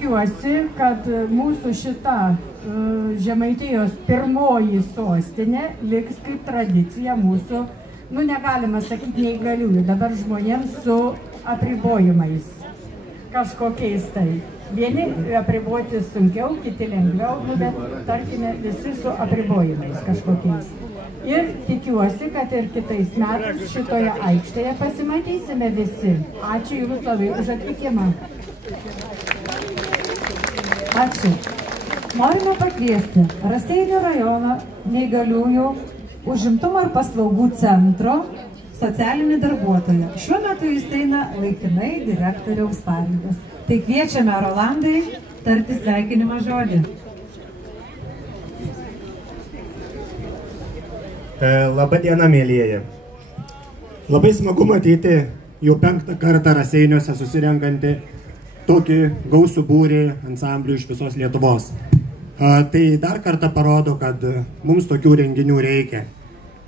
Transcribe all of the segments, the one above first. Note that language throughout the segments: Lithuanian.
tikiuosi, kad mūsų šita Žemaitijos pirmoji sostinė liks kaip tradicija mūsų, negalima sakyti neįgaliųjų, dabar žmonėms su apribojimais kažkokiais tai. Vieni apriboti sunkiau, kiti lengviau, bet tarkime visi su apribojimais kažkokiais. Ir tikiuosi, kad ir kitais metais šitoje aikštėje pasimatysime visi. Ačiū Jums labai už atvykimą. Ačiū. Norime pakviesti Raseinių rajono neįgaliųjų užimtumo ir paslaugų centro socialinį darbuotoją. Šiuo metu jis eina laikinai direktoriaus pareigas. Tai kviečiame Rolandai tarti sveikinimo žodį. Labą dieną, mėlyjeji. Labai smagu matyti jau 5. kartą Raseiniuose susirenkantį tokį gausų būrį ansamblių iš visos Lietuvos. Tai dar kartą parodo, kad mums tokių renginių reikia.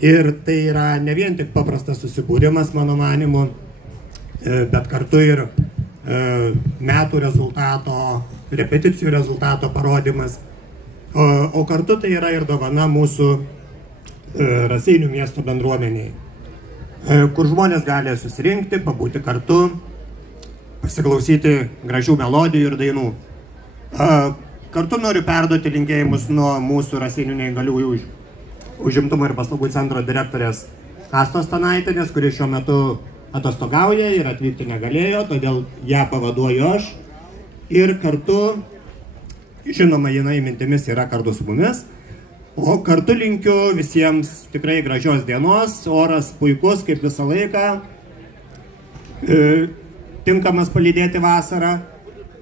Ir tai yra ne vien tik paprastas susibūrimas, mano manimu, bet kartu ir metų rezultato, repeticijų rezultato parodimas. O kartu tai yra ir dovana mūsų Raseinių miesto bendruomeniai, kur žmonės gali susirinkti, pabūti kartu, pasiklausyti gražių melodijų ir dainų. Kartu noriu perduoti linkėjimus nuo mūsų Raseinių neįgaliųjų užimtumo ir paslaugų centro direktorės Astos Stanaitienės, kuri šiuo metu atostogauja ir atvykti negalėjo, todėl ją pavaduoju aš. Ir kartu, žinoma, jinai mintimis yra kartu su mumis, o kartu linkiu visiems tikrai gražios dienos, oras puikus kaip visą laiką, tinkamas palydėti vasarą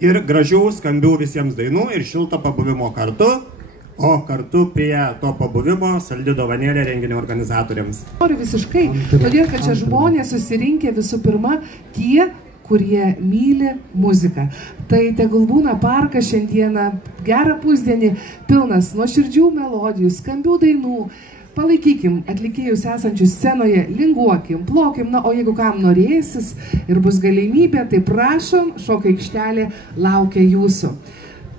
ir gražių, skambių visiems dainų ir šilto pabuvimo kartu, o kartu prie to pabuvimo saldi dovanėlė renginio organizatoriams. Noriu visiškai, todėl, kad čia žmonės susirinkę visų pirma tie, kurie myli muziką. Tai tegul būna parkas šiandieną, gerą pusdienį, pilnas nuoširdžių melodijų, skambių dainų. Palaikykim atlikėjus esančius scenoje, linguokim, plokim, o jeigu kam norėsis ir bus galimybė, tai prašom, šokio aikštelė laukia jūsų.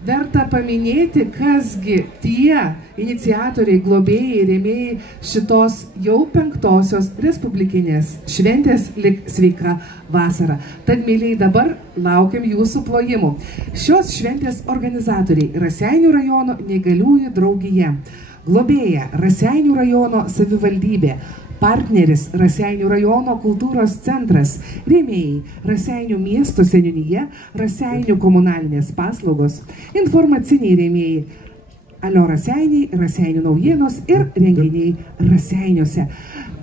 Verta paminėti, kasgi tie iniciatoriai, globėjai, rėmėjai šitos jau 5-osios respublikinės šventės Lik sveika vasara. Tad, mėlyjei, dabar laukiam jūsų plojimų. Šios šventės organizatoriai Raseinių rajono neįgaliųjų draugija, globėja Raseinių rajono savivaldybė, partneris Raseinių rajono kultūros centras, rėmėjai Raseinių miesto seniūnija, Raseinių komunalinės paslaugos, informaciniai rėmėjai Alio Raseiniai, Raseinių naujienos ir renginiai Raseiniuose.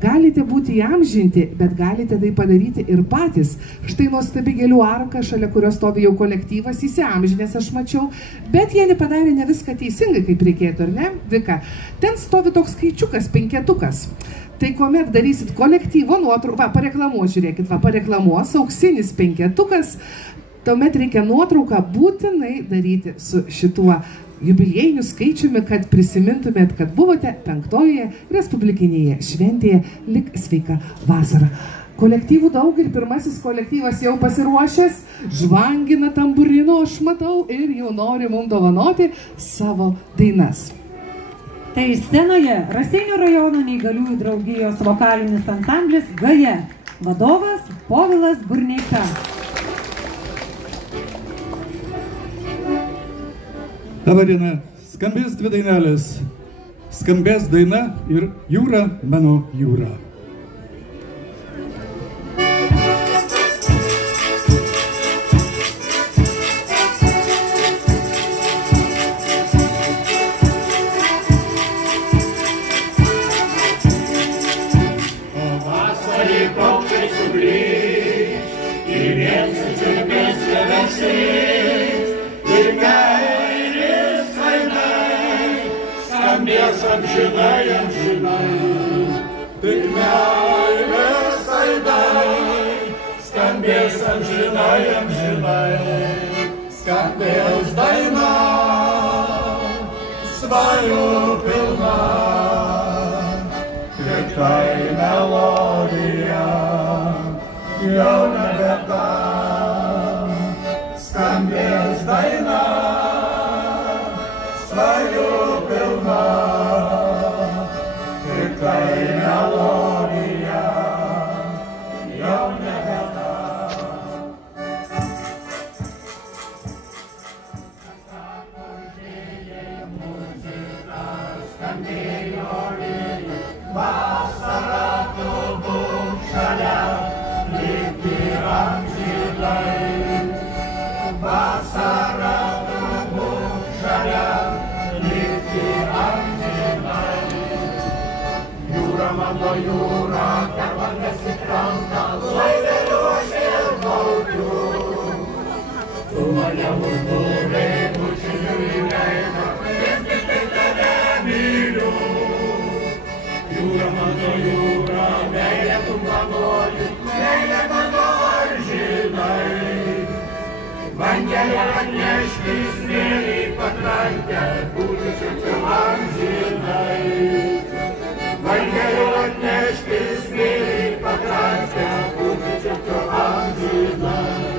Galite būti įamžinti, bet galite tai padaryti ir patys. Štai nuostabi gėlių arka, šalia kurios stovi jau kolektyvas, įsiamžinęs aš mačiau, bet jie nepadarė ne viską teisingai, kaip reikėtų, ar ne, Vika? Ten stovi toks skaičiukas, 5-tukas. Tai kuomet darysit kolektyvo nuotrauką, pareklamuos, žiūrėkit, pareklamuos, auksinis 5-tukas, tuomet reikia nuotrauką būtinai daryti su šituo jubiliejiniu skaičiumi, kad prisimintumėt, kad buvote 5-oje respublikinėje šventėje Lik sveika vasara. Kolektyvų daug ir pirmasis kolektyvas jau pasiruošęs, žvangina tamburino, aš matau, ir jau nori mums dovanoti savo dainas. Tai scenoje Raseinių rajono neįgaliųjų draugijos vokalinis ansamblis Gaja, vadovas Povilas Burneika. Dabar diena, skambės 2 dainelės. Skambės daina ir Jūra, mano jūra. Pavasarį paukščiai sugrįž, ir vėl sučiulbės vieversiais, ir meilės aidai skambės amžinai, amžinai. Tik meilės aidai skambės amžinai, amžinai. Skambės daina, svajų pilna, tikrai melodija jau nebekam. skambės daina, svajų pilna, tik tai melodija jau nebėra. Skambėjo vėjai, vasara tu būk šalia, lyg ir amžinai. Vasara tu būk šalia, lyg ir amžinai. Jūra mano jūra, per bangas į krantą, laiveliu aš ir plaukiu. Tu mane užbūrei, bučiniu į veidą, vis tik tave myliu. Jūra mano jūra, meilė tu manoji, meilė mano ar žinai. Vangelio atnešti smėlį pakrantę, būti čia amžinai. Vangelio atnešti smėlį pakrantę, būti čia amžinai.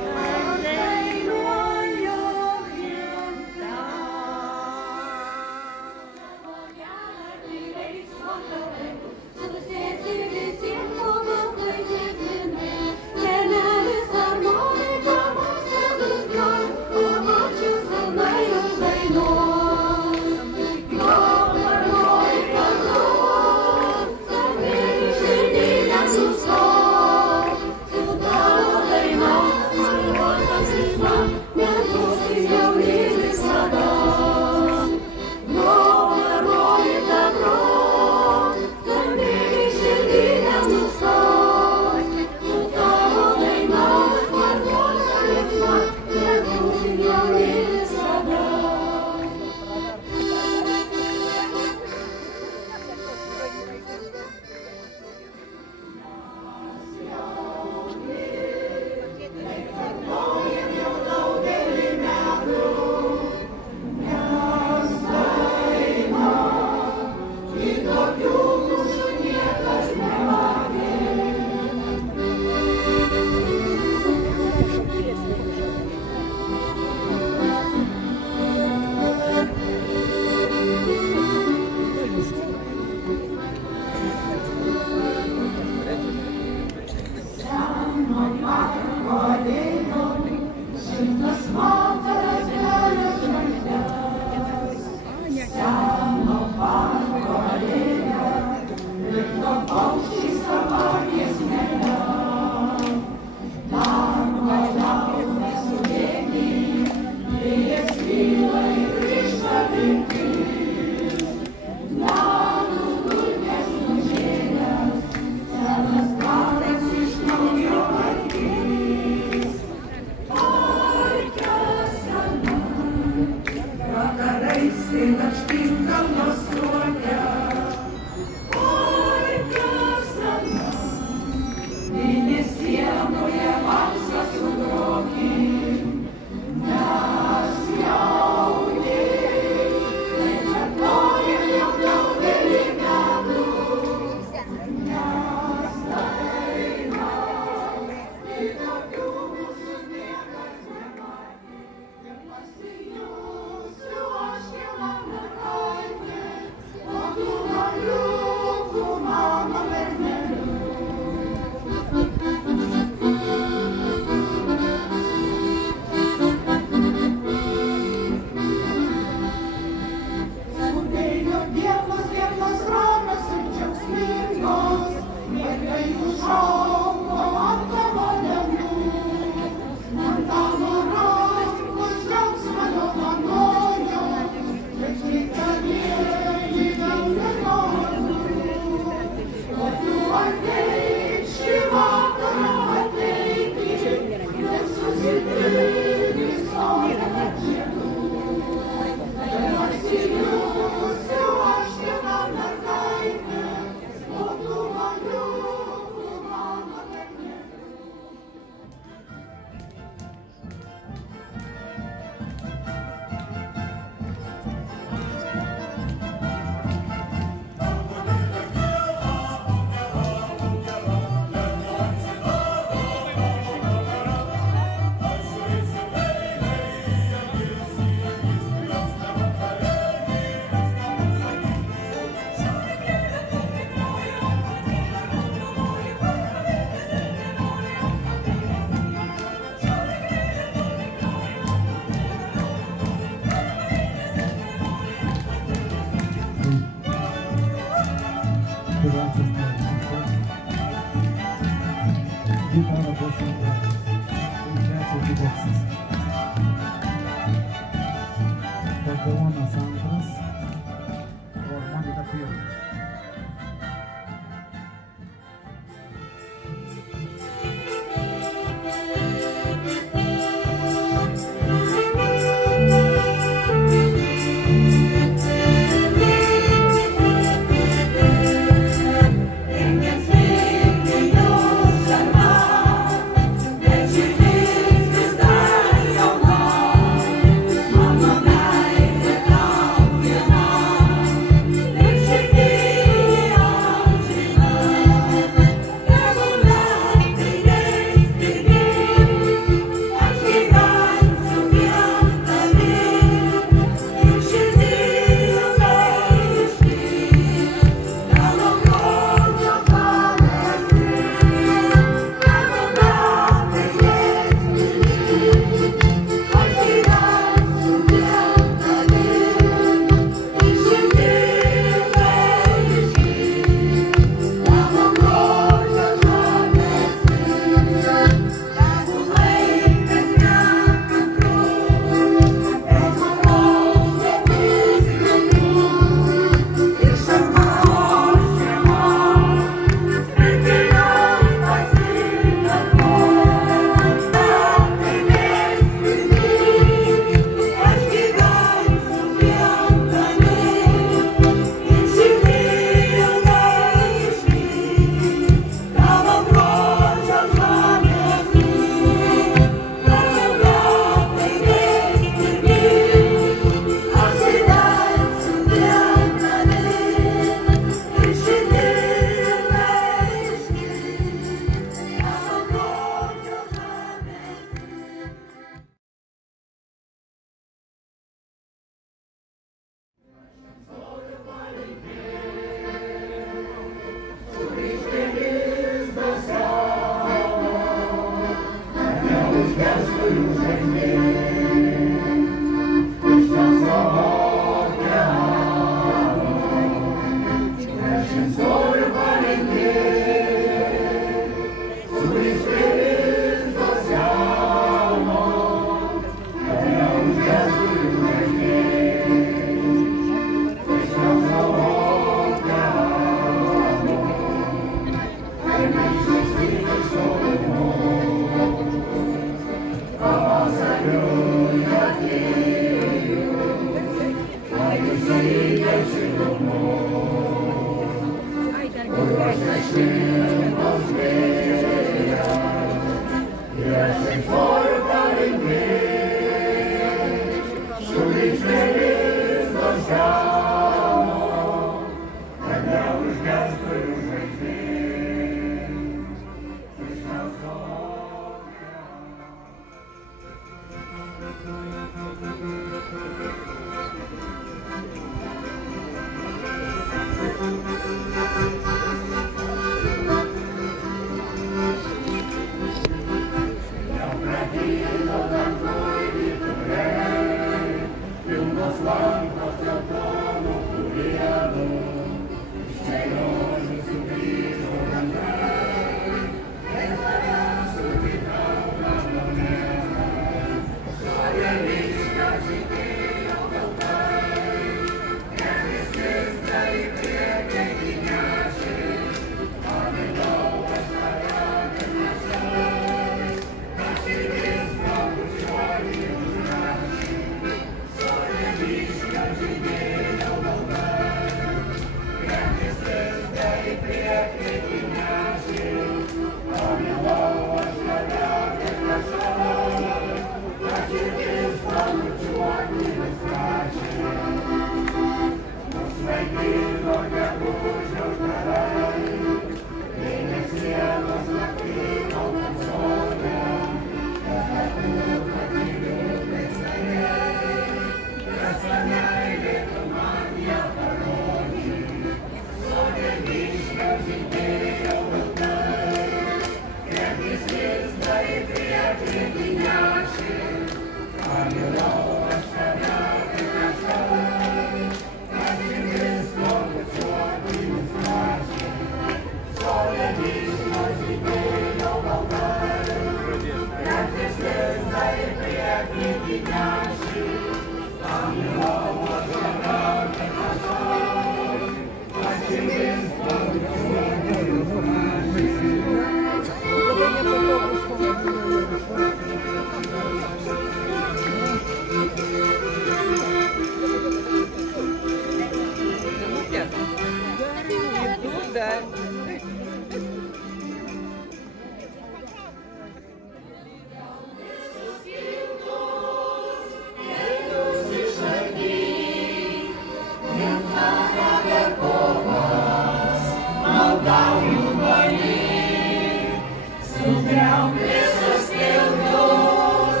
Sugriauk visus tiltus,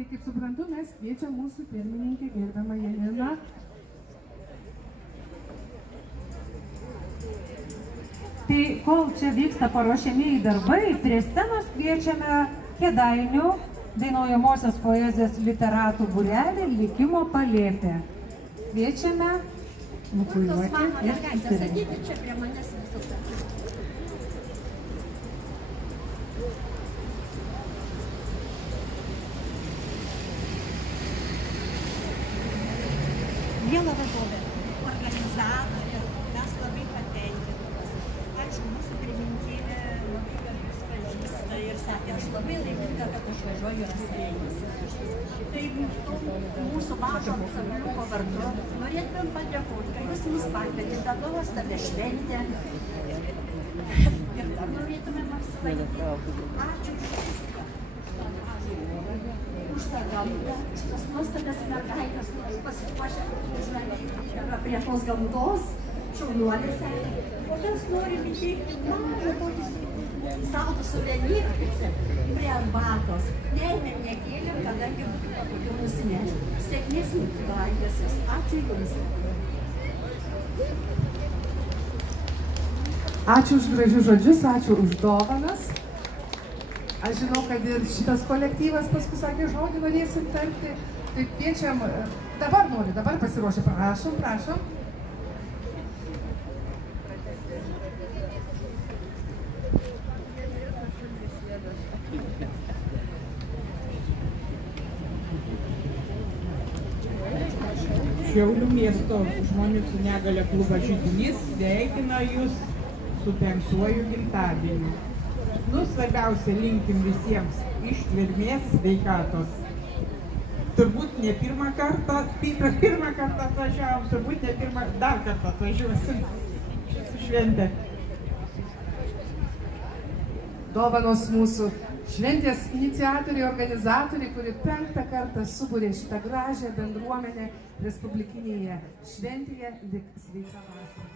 Tai kaip suprantu, mes kviečiam mūsų pirmininkę gerbiamą Janiną. Tai kol čia vyksta paruošiamieji darbai, prie scenos kviečiame Kėdainių dainuojamosios poezijos literatų būrelį Likimo palėpė. Kviečiame nukuliuoti ir susirinkti. Čia prie manęs visose. Viena vadovė, organizatorė, mes labai patenkintos. Ačiū, mūsų pirmininkėlė labai gerai jūs pažįsta ir sakė, aš labai laiminga, kad aš važiuoju Raseiniuose. Tai mūsų mažo ansambliuko vardu norėtumėm padėkoti, kad jūs mus pakvietėte nuostabią šventę. Ir dar norėtumėm apsilankyti. Ačiū už viską. Už tą gamtą, už tas nuostabias mergaitės, kurios pasipuošę prie tos gamtos, šaunuolės. O mes norim įteikti mažą tokį saldų suvenyrą prie arbatos. Nekėlėm, kadangi būtų patogiau nusinešti. Sėkmės mergaitės. Ačiū jums. Ačiū už gražius žodžius, ačiū už dovanas. Aš žinau, kad ir šitas kolektyvas paskui sakė žodį, norėsim tarti. Tai kviečiam, dabar pasiruošę, prašom, prašom. Šiaulių miesto žmonių su negalia klubo židinys sveikina jūs su 5-uoju gimtadieniu. Svarbiausia, linkim visiems ištvermės, sveikatos. Turbūt ne pirmą kartą atvažiavom, turbūt ne pirmą, dar kartą atvažiuosim su šventė. Dovanos mūsų šventės iniciatoriai, organizatoriai, kuri 5. kartą subūrė šitą gražią bendruomenę respublikinėje šventėje. Lik sveika vasara.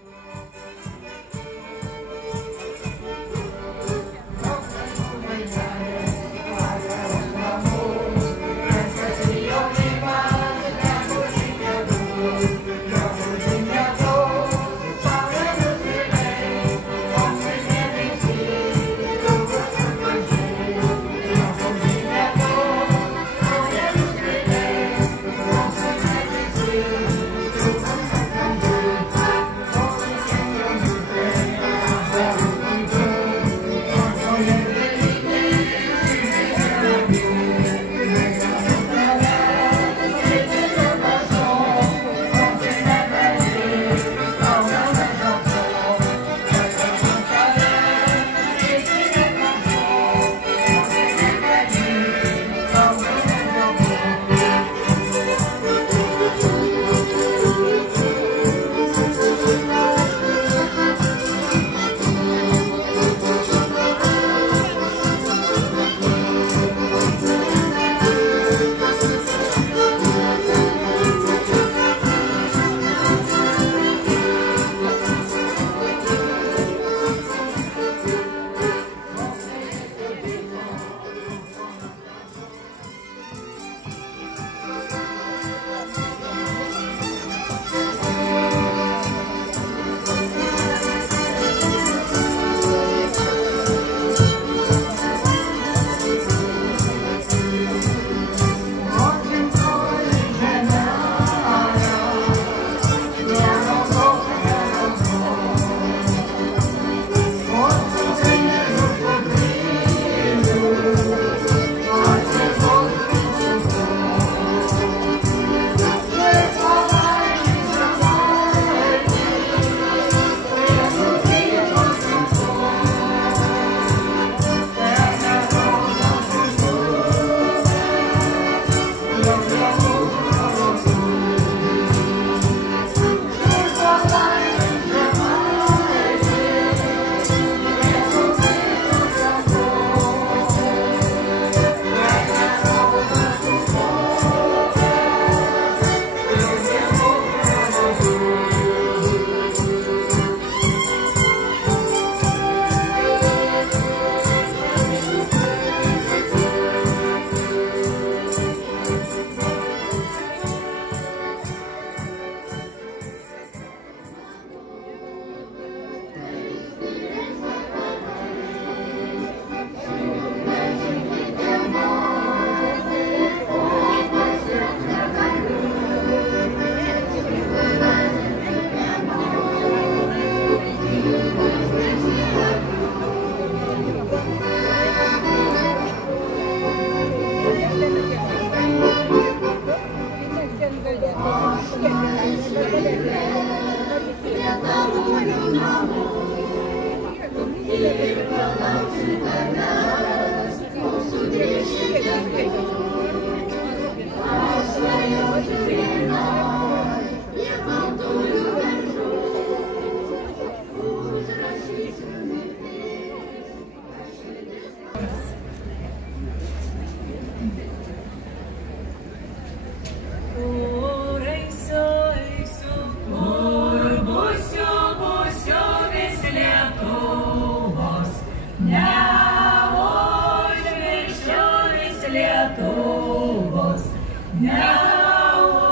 Neužmygus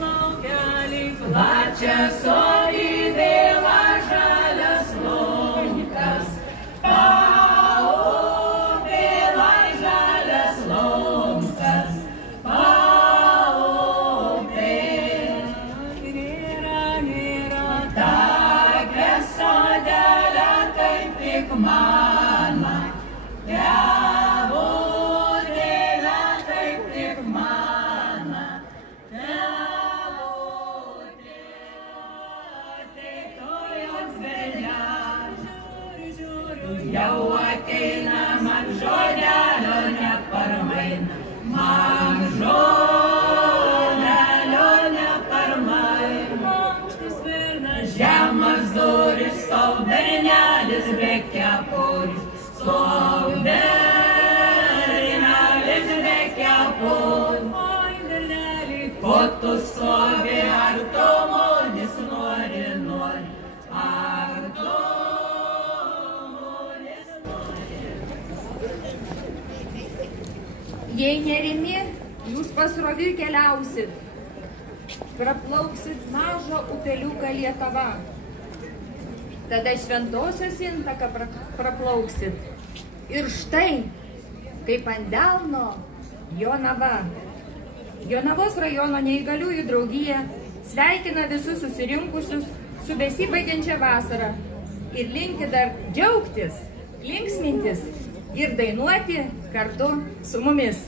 laukeliai plačia sodį vėla žalias laukas. Paupė žalias laukas. Paupė nėra takę sodelę kaip tik mama. Jau ateina man žodelio neparmaina, man žodelio neparmaina. Aukštas vernas žemas duris, stau bernelis be kepuris, stau bernelis be kepuris. Oi, berneli, ko tu stovi, ar tu monis nori, ar tu Jei nerimi, jūs pasroviui keliausit, praplauksit mažą upeliuką Lietuva, tada Šventosios intaką praplauksit. Ir štai, kaip ant delno, Jonava. Jonavos rajono neįgaliųjų draugija sveikina visus susirinkusius su besibaigiančia vasara ir linki dar džiaugtis, linksmintis ir dainuoti kartu su mumis.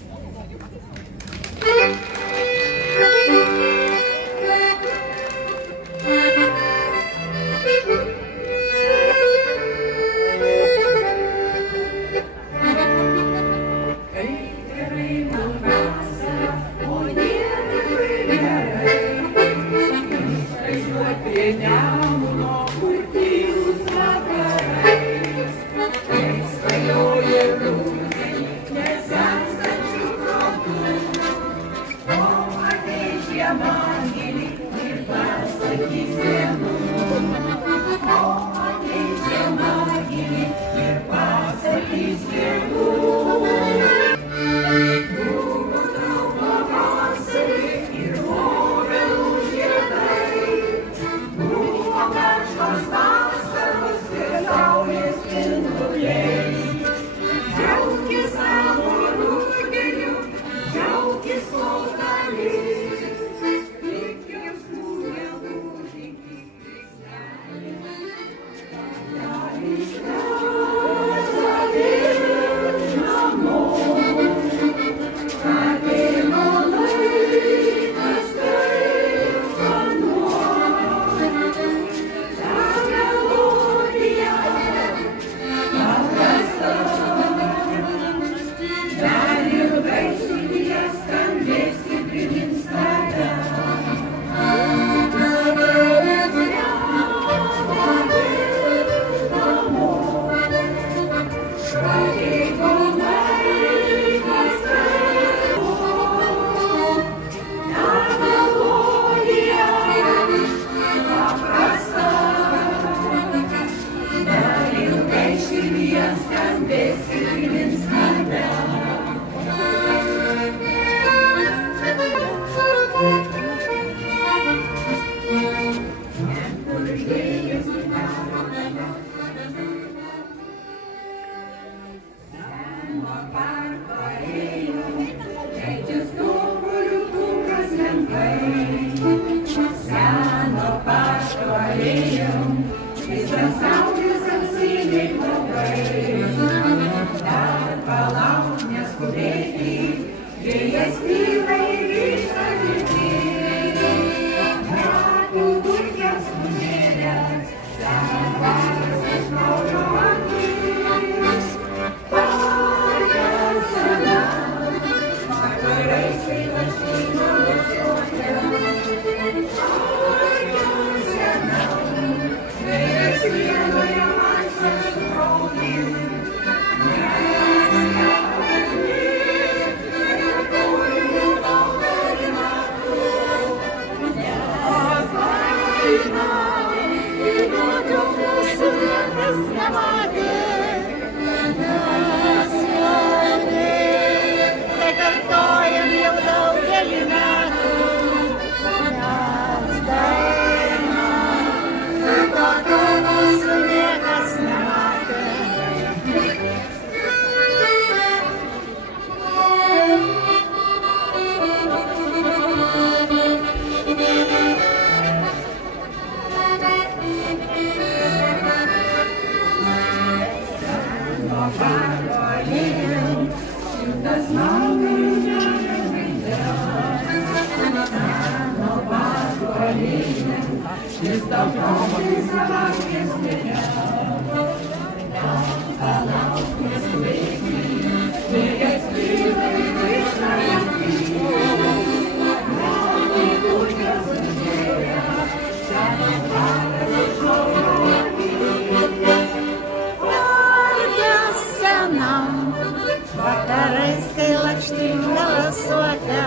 Vakarais, kai lakštingala suokia,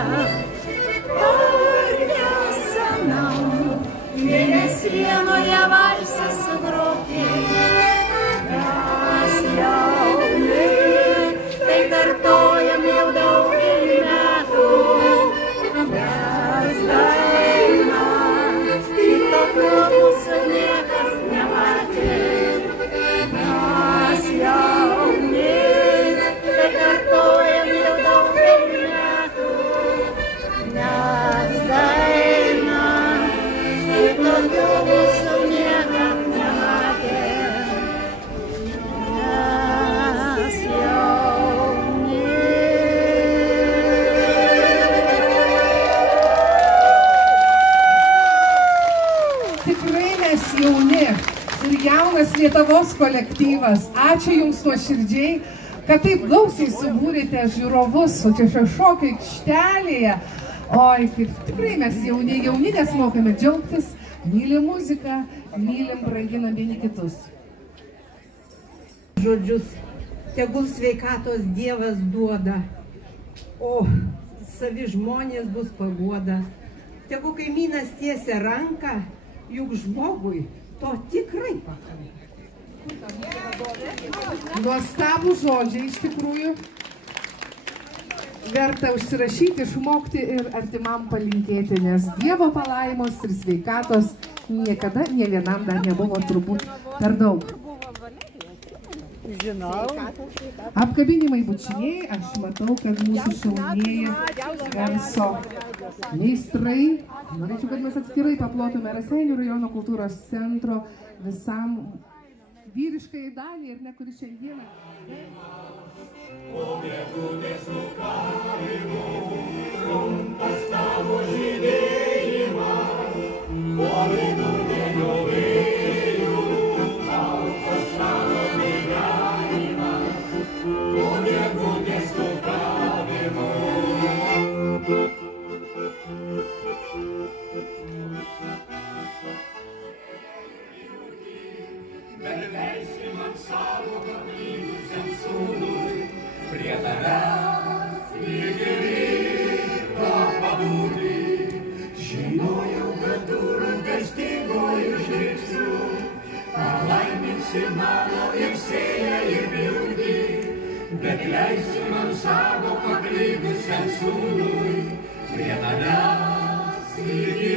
senam, mėnesienoje valsą sugrokė. Mes jauni, tai kartojam jau daugelį metų. Mes dainą, kitokio mūsų niekas nematė. Mes jauni, tai kartojam jau daugelį metų. Mes dainą, kitokio mūsų niekas nematė. Mes jauni. Tikrai mes jauni ir jaunas Lietuvos kolektyvas. Ačiū Jums nuoširdžiai, kad taip gausiai subūrėte žiūrovus, o čia šokio aikštelėje. Oi, kaip tikrai mes jauni, nes mokame džiaugtis, mylim muziką, mylim, branginam vieni kitus. Žodžius, tegul sveikatos Dievas duoda, o savi žmonės bus paguoda. Tegu kaimynas tiesia ranką, juk žmogui to tikrai pakanka. Nuostabų žodžiai iš tikrųjų. Verta užsirašyti, išmokti ir artimam palinkėti, nes Dievo palaimos ir sveikatos niekada nė vienam dar nebuvo turbūt per daug. Apkabinimai bučiniai, aš matau, kad mūsų šaunieji garso meistrai. Norėčiau, kad mes atskirai paplotume Raseinių rajono kultūros centro visam vyriškai daliai ir ne kuri šiandieną. O mėgūnės nukavimo, trumpas tavo žydėjimas, o mėgūnėlio vėjų, baltas tavo gyvenimas, o mėgūnės nukavimo. Bet leisi man savo paklydusiam sūnui, prie tavęs lygi ryto pabūti. Žinojau, kad tu rūpestinguoju žvilgsniu palaiminsi mano ir sėją ir viltį. Bet leisi man savo paklydusiam sūnui, prie tavęs lygi